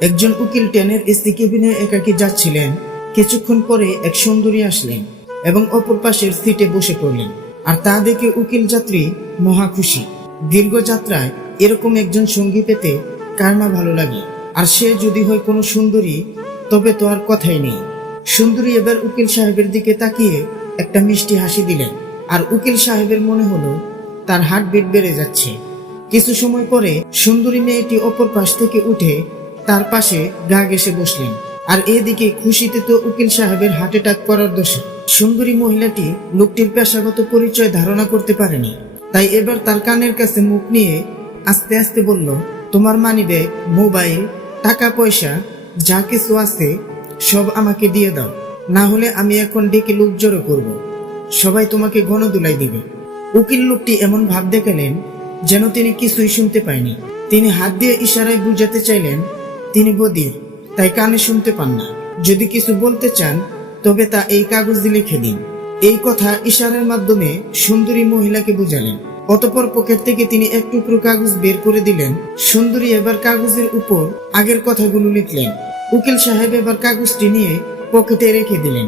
একজন উকিল ট্রেনের এসি কেবিনে একাকী যাচ্ছিলেন। কিছুক্ষণ পরে এক সুন্দরী আসলেন এবং অপর পাশের সিটে বসে পড়লেন। আর তা দেখে উকিল যাত্রী মহা খুশি। দীর্ঘ যাত্রায় এরকম একজন সঙ্গী পেতে কার না ভালো লাগে, আর সে যদি হয় কোনো সুন্দরী, তবে তো আর কথাই নেই। সুন্দরী এবার উকিল সাহেবের দিকে তাকিয়ে একটা মিষ্টি হাসি দিলেন, আর উকিল সাহেবের মনে হলো তার হার্টবিট বেড়ে যাচ্ছে। কিছু সময় পরে সুন্দরী মেয়েটি অপর পাশ থেকে উঠে তার পাশে গা ঘেঁষে বসলেন। আর এদিকে খুশিতে তো উকিল সাহেবের হার্ট অ্যাটাক করার দশা। সুন্দরী মহিলাটি লোকটির পেশাগত পরিচয় ধারণা করতে পারেনি, তাই এবার তার কানের কাছে মুখ নিয়ে আস্তে আস্তে বলল, তোমার মানিব্যাগ, মোবাইল, টাকা পয়সা যা কিছু আছে সব আমাকে দিয়ে দাও, না হলে আমি এখন ডেকে লোক জড়ো করব, সবাই তোমাকে গণদুলাই দিবে। উকিল লোকটি এমন ভাব দেখালেন যেন তিনি কিছুই শুনতে পায়নি। তিনি হাত দিয়ে ইশারায় বুঝাতে চাইলেন তিনি বধির, তাই কানে শুনতে পান না। যদি কিছু বলতে চান তবে তা এই কাগজে লিখে দিন। এই কথা ইশারার মাধ্যমে সুন্দরী মহিলাকে বুঝালেন। অতঃপর পকেট থেকে তিনি এক টুকরো কাগজ বের করে দিলেন। সুন্দরী এবার কাগজের উপর আগের কথাগুলো লিখলেন। উকিল সাহেব এবার কাগজটি নিয়ে পকেটে রেখে দিলেন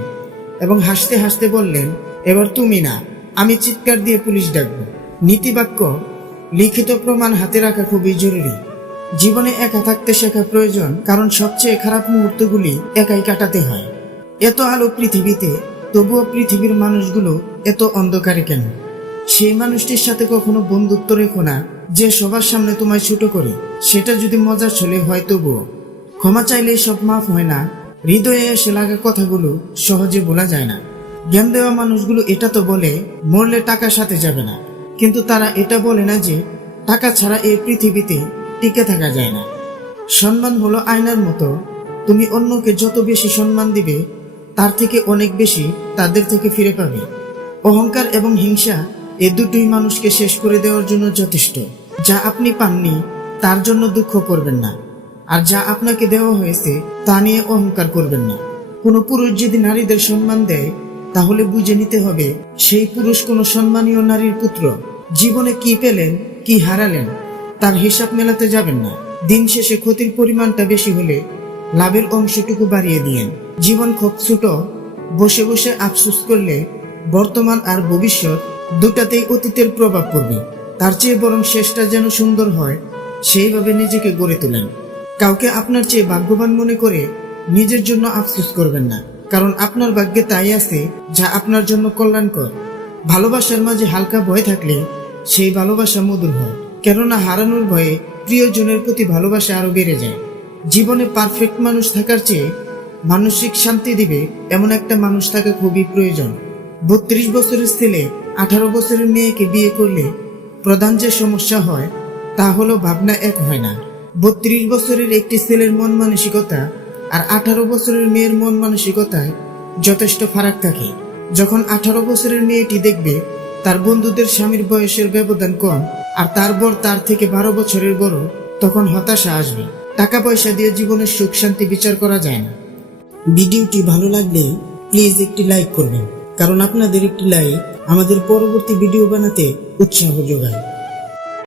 এবং হাসতে হাসতে বললেন, এবার তুমি না, আমি চিৎকার দিয়ে পুলিশ ডাকবো। নীতিবাক্য: লিখিত প্রমাণ হাতে রাখা খুবই জরুরি। জীবনে একা থাকতে শেখা প্রয়োজন, কারণ সবচেয়ে খারাপ মুহূর্তগুলি একাই কাটাতে হয়। এত আলো পৃথিবীতে, তবুও পৃথিবীর মানুষগুলো এত অন্ধকারে কেন? সেই মানুষটির সাথে কখনো বন্ধুত্ব রেখো না যে সবার সামনে তোমায় ছোট করে। সেটা যদি মজার ছলে হয় তবুও। ক্ষমা চাইলে সব মাফ হয় না। হৃদয়ে এসে লাগা কথাগুলো সহজে বলা যায় না। জ্ঞান দেওয়া মানুষগুলো এটা তো বলে মরলে টাকার সাথে যাবে না, কিন্তু তারা এটা বলে না যে টাকা ছাড়া এই পৃথিবীতে টিকে থাকা যায় না। সম্মান হলো আয়নার মতো, তুমি অন্যকে যত বেশি সম্মান দিবে তার থেকে অনেক বেশি তাদের থেকে ফিরে পাবে। অহংকার এবং হিংসা এ দুটোই মানুষকে শেষ করে দেওয়ার জন্য যথেষ্ট। যা আপনি পাননি তার জন্য দুঃখ করবেন না, আর যা আপনাকে দেওয়া হয়েছে তা নিয়ে অহংকার করবেন না। কোনো পুরুষ যদি নারীদের সম্মান দেয় তাহলে বুঝে নিতে হবে সেই পুরুষ কোনো সম্মানীয় নারীর পুত্র। জীবনে কি পেলেন, কি হারালেন তার হিসাব মেলাতে যাবেন না। দিন শেষে ক্ষতির পরিমাণটা বেশি হলে লাভের অংশটুকু বাড়িয়ে দিয়েন। জীবন খুব ছোট, বসে বসে আফসোস করলে বর্তমান আর ভবিষ্যৎ দুটাতেই অতীতের প্রভাব পড়বে। তার চেয়ে বরং শেষটা যেন সুন্দর হয় সেইভাবে নিজেকে গড়ে তোলেন। কাউকে আপনার চেয়ে ভাগ্যবান মনে করে নিজের জন্য আফসোস করবেন না, কারণ আপনার ভাগ্যে তাই আছে যা আপনার জন্য কল্যাণকর। ভালোবাসার মাঝে হালকা ভয় থাকলে সেই ভালোবাসা মধুর হয়, কেননা হারানোর ভয়ে প্রিয়জনের প্রতি ভালোবাসা আরো বেড়ে যায়। জীবনে পারফেক্ট মানুষ থাকার চেয়ে মানসিক শান্তি দিবে এমন একটা মানুষ থাকা খুবই প্রয়োজন। 32 বছরের ছেলে 18 বছরের মেয়েকে বিয়ে করলে প্রধান যে সমস্যা হয় তা হলো ভাবনা এক হয় না। 32 বছরের একটি ছেলের মন মানসিকতা আর 18 বছরের মেয়ের মন মানসিকতায় যথেষ্ট ফারাক থাকে। যখন 18 বছরের মেয়েটি দেখবে তার বন্ধুদের স্বামীর বয়সের ব্যবধান কম আর তার বর তার থেকে 12 বছরের বড়, তখন হতাশা আসবে। টাকা পয়সা দিয়ে জীবনের সুখ শান্তি বিচার করা যায় না। ভিডিওটি ভালো লাগলে প্লিজ একটি লাইক করবেন, কারণ আপনাদের একটি লাইক আমাদের পরবর্তী ভিডিও বানাতে উৎসাহ যোগায়।